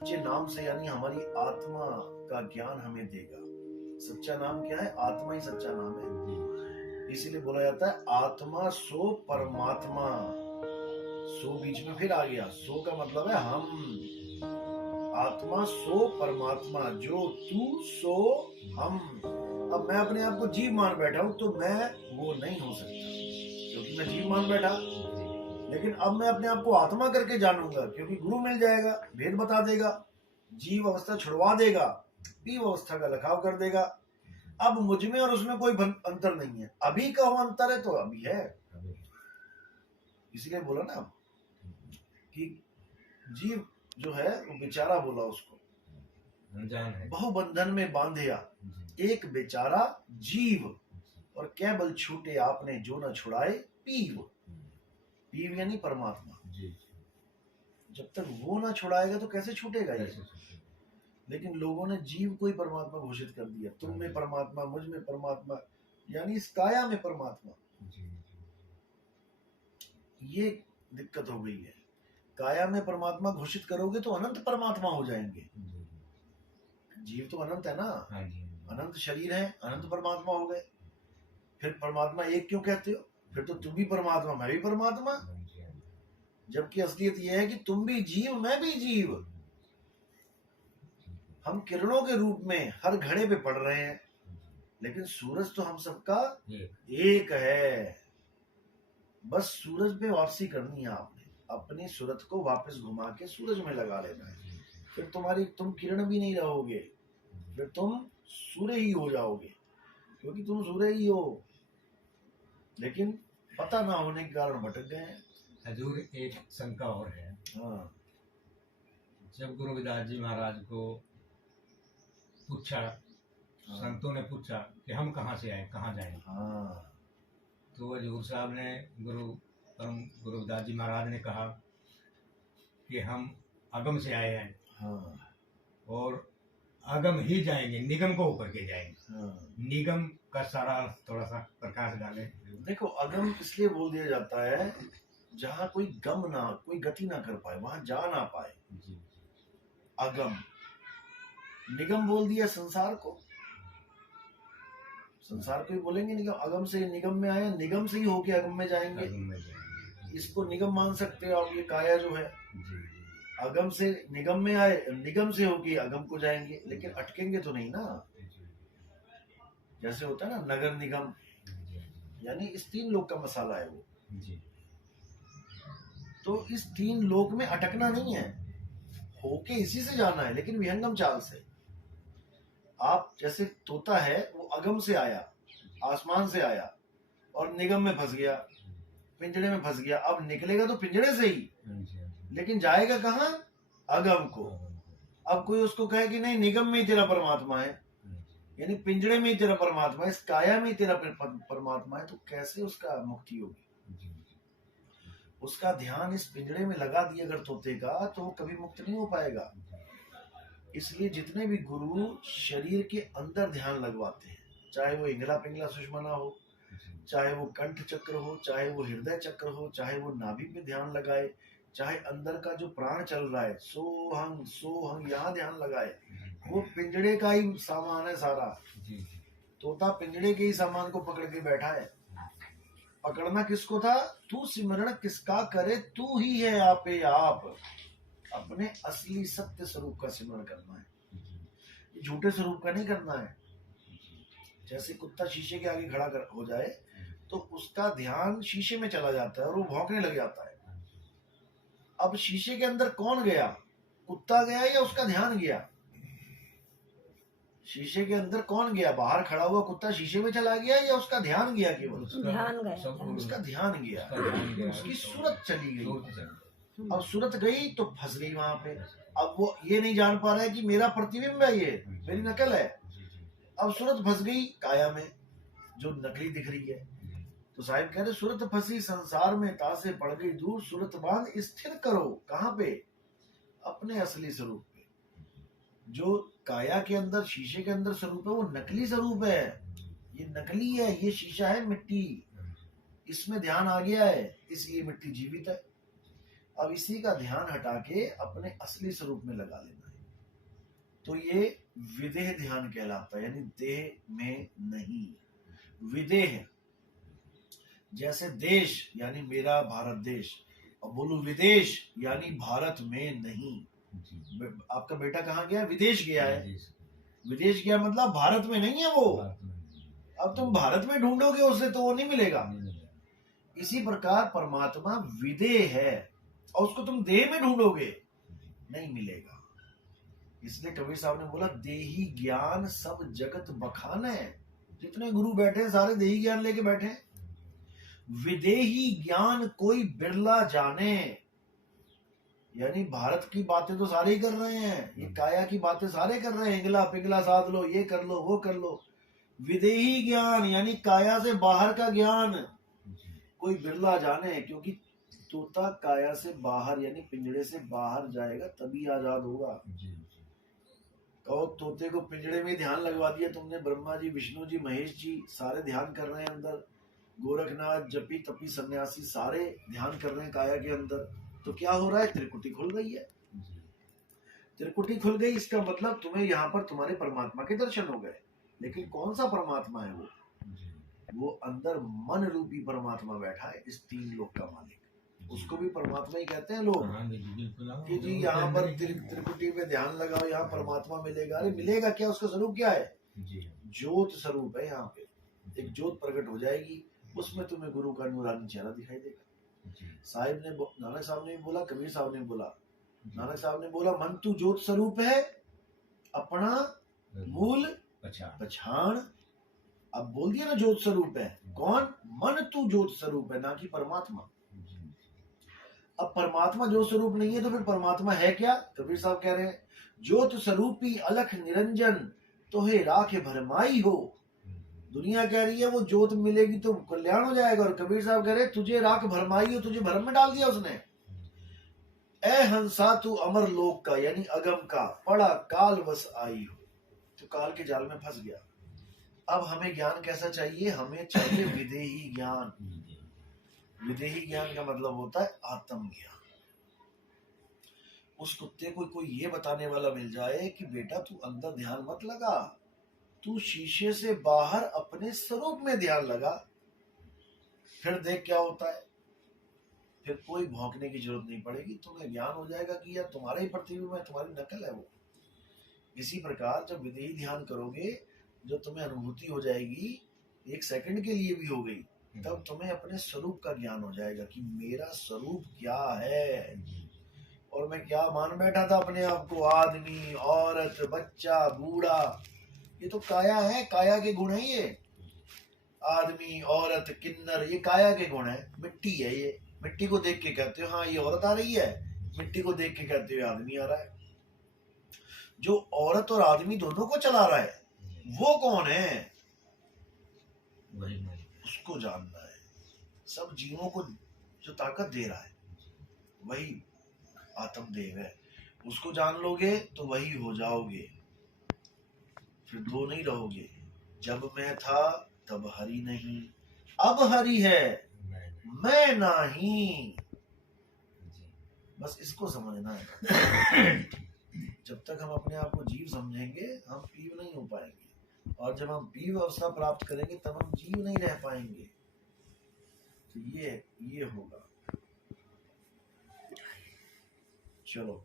सच्चे नाम से यानी हमारी आत्मा का ज्ञान हमें देगा। सच्चा नाम क्या है? आत्मा ही सच्चा नाम है। इसीलिए बोला जाता है आत्मा सो परमात्मा। सो बीच में फिर आ गया। सो का मतलब है हम। आत्मा सो परमात्मा, जो तू सो हम। अब मैं अपने आप को जीव मान बैठा हूं तो मैं वो नहीं हो सकता, क्योंकि मैं जीव मान बैठा। लेकिन अब मैं अपने आप को आत्मा करके जानूंगा, क्योंकि गुरु मिल जाएगा, भेद बता देगा, जीव अवस्था छुड़वा देगा, पीव अवस्था का लखाव कर देगा। अब मुझ में और उसमें कोई अंतर नहीं है। अभी का वो अंतर है तो अभी है। इसलिए बोला ना कि जीव जो है वो बेचारा, बोला उसको बहुबंधन में बांधिया एक बेचारा जीव, और क्या बल छूटे आपने जो न छुड़ाए पीव। पीव यानी परमात्मा। जब तक वो ना छुड़ाएगा तो कैसे छूटेगा ये? लेकिन लोगों ने जीव को ही परमात्मा घोषित कर दिया। तुम में परमात्मा, मुझ में परमात्मा, यानी इस काया में परमात्मा। ये दिक्कत हो गई है। काया में परमात्मा घोषित करोगे तो अनंत परमात्मा हो जाएंगे। जीव तो अनंत है ना, अनंत शरीर है, अनंत परमात्मा हो गए। फिर परमात्मा एक क्यों कहते हो? फिर तो तुम भी परमात्मा, मैं भी परमात्मा। जबकि असलियत यह है कि तुम भी जीव, मैं भी जीव। हम किरणों के रूप में हर घड़े पे पड़ रहे हैं, लेकिन सूरज तो हम सबका एक है। बस सूरज पे वापसी करनी है आपने, अपनी सूरत को वापस घुमा के सूरज में लगा लेना है। फिर तुम किरण भी नहीं रहोगे, फिर तुम सूर्य ही हो जाओगे, क्योंकि तुम सूर्य ही हो। लेकिन पता ना होने के कारण भटक गए हैं। हजूर, एक शंका और है। हाँ। जब गुरु रविदास जी महाराज को पूछा, संतों ने पूछा कि हम कहाँ से आए, कहाँ जाएं, तो हजूर साहब ने, गुरु रविदास जी महाराज ने कहा कि हम अगम से आए हैं, और अगम ही जाएंगे, निगम को ऊपर के जाएंगे। निगम का सारा थोड़ा सा प्रकाश डाले। देखो, अगम इसलिए बोल दिया जाता है जहाँ कोई गम ना, कोई गति ना कर पाए, वहां जा ना पाए, अगम। निगम बोल दिया संसार को, संसार को ही बोलेंगे निगम। अगम से निगम में आए, निगम से ही होके अगम में जाएंगे। इसको निगम मान सकते हो आप। ये काया जो है, अगम से निगम में आए, निगम से होके अगम को जाएंगे, लेकिन अटकेंगे तो नहीं ना। जैसे होता है ना नगर निगम, यानी इस तीन लोक का मसाला है वो। तो इस तीन लोक में अटकना नहीं है, होके इसी से जाना है, लेकिन विहंगम चाल से। आप जैसे तोता है, वो अगम से आया, आसमान से आया, और निगम में फंस गया, पिंजड़े में फंस गया। अब निकलेगा तो पिंजड़े से ही, लेकिन जाएगा कहाँ? अगम को। अब कोई उसको कहे कि नहीं, निगम में ही तेरा परमात्मा है, यानी पिंजड़े में ही तेरा परमात्मा है, इस काया में ही तेरा परमात्मा है, तो कैसे उसका मुक्ति होगी? उसका ध्यान इस पिंजड़े में लगा दिया अगर तोते का, तो वो कभी मुक्त नहीं हो पाएगा। इसलिए जितने भी गुरु शरीर के अंदर ध्यान लगवाते हैं, चाहे वो इंगला पिंगला सुषमना हो, चाहे वो कंठ चक्र हो, चाहे वो हृदय चक्र हो, चाहे वो नाभि पे ध्यान लगाए, चाहे अंदर का जो प्राण चल रहा है, सोहंग यहाँ ध्यान लगाए, वो पिंजड़े का ही सामान है सारा। तोता पिंजड़े के ही सामान को पकड़ के बैठा है। पकड़ना किसको था? तू सिमरण किसका करे, तू ही है आपे आप। अपने असली सत्य स्वरूप का सिमरण करना है, झूठे स्वरूप का नहीं करना है। जैसे कुत्ता शीशे के आगे खड़ा हो जाए तो उसका ध्यान शीशे में चला जाता है और वो भौंकने लग जाता है। अब शीशे के अंदर कौन गया? कुत्ता गया या उसका ध्यान गया? शीशे के अंदर कौन गया? बाहर खड़ा हुआ कुत्ता शीशे में चला गया या उसका ध्यान गया? केवल उसका ध्यान गया, उसकी सूरत चली गई। अब सूरत गई तो फंस गई वहां पे। अब वो ये नहीं जान पा रहा है कि मेरा प्रतिबिंब है, ये मेरी नकल है। अब सूरत फंस गई काया में, जो नकली दिख रही है। तो साहिब कह रहे, सूरत फंसी संसार में, तासे पड़ गई दूर, सूरत बांध स्थिर करो। कहाँ पे? अपने असली स्वरूप पे। जो काया के अंदर, शीशे के अंदर स्वरूप है, वो नकली स्वरूप है। ये नकली है, ये शीशा है मिट्टी, इसमें ध्यान आ गया है, इसलिए मिट्टी जीवित है। अब इसी का ध्यान हटा के अपने असली स्वरूप में लगा लेना है। तो ये विदेह ध्यान कहलाता है, यानी देह में नहीं। विदेह जैसे देश यानी मेरा भारत देश, और बोलू विदेश यानी भारत में नहीं। आपका बेटा कहाँ गया? विदेश गया है। विदेश गया मतलब भारत में नहीं है वो। अब तुम भारत में ढूंढोगे उसे तो वो नहीं मिलेगा। इसी प्रकार परमात्मा विदेह है और उसको तुम देह में ढूंढोगे नहीं मिलेगा। इसलिए कबीर साहब ने बोला देही ज्ञान सब जगत बखान है। जितने गुरु बैठे सारे देही ज्ञान लेके बैठे हैं। विदेही ज्ञान कोई बिरला जाने, यानी भारत की बातें तो सारे ही कर रहे हैं, ये काया की बातें सारे कर रहे हैं, इंगला पिंगला साध लो, ये कर लो वो कर लो। विदेही ज्ञान यानी काया से बाहर का ज्ञान कोई बिरला जाने, क्योंकि तोता काया से बाहर यानी पिंजड़े से बाहर जाएगा तभी आजाद होगा। कहो तोते को पिंजड़े में ध्यान लगवा दिया तुमने, ब्रह्मा जी विष्णु जी महेश जी सारे ध्यान कर रहे हैं अंदर, गोरखनाथ जपी तपी सन्यासी सारे ध्यान कर रहे हैं काया के अंदर, तो क्या हो रहा है? त्रिकुटी खुल रही है। त्रिकुटी खुल गई, इसका मतलब तुम्हें यहाँ पर तुम्हारे परमात्मा के दर्शन हो गए। लेकिन कौन सा परमात्मा है वो अंदर मन रूपी परमात्मा बैठा है, इस तीन लोक का मालिक। उसको भी परमात्मा ही कहते हैं लोग कि जी यहाँ पर त्रिकुटी पे ध्यान लगाओ, यहाँ परमात्मा मिलेगा। अरे मिलेगा क्या? उसका स्वरूप क्या है? ज्योत स्वरूप है। यहाँ पे एक ज्योत प्रकट हो जाएगी, उसमें तुम्हें गुरु का नूरानी चेहरा दिखाई देगा। साहिब ने नानक साहब ने बोला, कबीर साहब ने बोला, नानक साहब ने बोला मन तू ज्योत स्वरूप है, अपना मूल पछाण। अब बोल दिया ना ज्योत स्वरूप है। कौन? मन तू ज्योत स्वरूप है, ना कि परमात्मा। अब परमात्मा ज्योत स्वरूप नहीं है तो फिर परमात्मा है क्या? कबीर साहब कह रहे हैं ज्योत स्वरूपी अलख निरंजन तो हे राखे भरमाई हो। दुनिया कह रही है वो ज्योत मिलेगी तो कल्याण हो जाएगा, और कबीर साहब कह रहे तुझे राख भरमाई हो, तुझे भरम में डाल दिया उसने। ए हंसा तू अमर लोक का यानी अगम का, पड़ा काल बस आई हो, तो काल के जाल में फंस गया। अब हमें ज्ञान कैसा चाहिए? हमें चाहिए विदेही ज्ञान। विदेही ज्ञान का मतलब होता है आत्म ज्ञान। उस कुत्ते को कोई ये बताने वाला मिल जाए कि बेटा तू अंदर ध्यान मत लगा, तू शीशे से बाहर अपने स्वरूप में ध्यान लगा, फिर देख क्या होता है। फिर कोई भौंकने की जरूरत नहीं पड़ेगी, तुम्हें ज्ञान हो जाएगा कि यार तुम्हारा ही प्रतिबिंब है, तुम्हारी नकल है वो। इसी प्रकार जब विदेही ध्यान करोगे, जो तुम्हें अनुभूति हो जाएगी, एक सेकंड के लिए भी हो गई, तब तुम्हें अपने स्वरूप का ज्ञान हो जाएगा कि मेरा स्वरूप क्या है। और मैं क्या मान बैठा था अपने आप को, आदमी औरत बच्चा बूढ़ा, ये तो काया है, काया के गुण है ये। आदमी औरत किन्नर ये काया के गुण है। मिट्टी है ये, मिट्टी को देख के कहते हो हाँ ये औरत आ रही है, मिट्टी को देख के कहते हो आदमी आ रहा है। जो औरत और आदमी दोनों को चला रहा है वो कौन है? वही उसको जानना है। सब जीवों को जो ताकत दे रहा है वही आत्मदेव है। उसको जान लोगे तो वही हो जाओगे, फिर दो नहीं रहोगे। जब मैं था तब हरि नहीं, अब हरि है मैं नहीं। बस इसको समझना है। जब तक हम अपने आप को जीव समझेंगे हम पीव नहीं हो पाएंगे, और जब हम पीव अवस्था प्राप्त करेंगे तब हम जीव नहीं रह पाएंगे। तो ये होगा। चलो।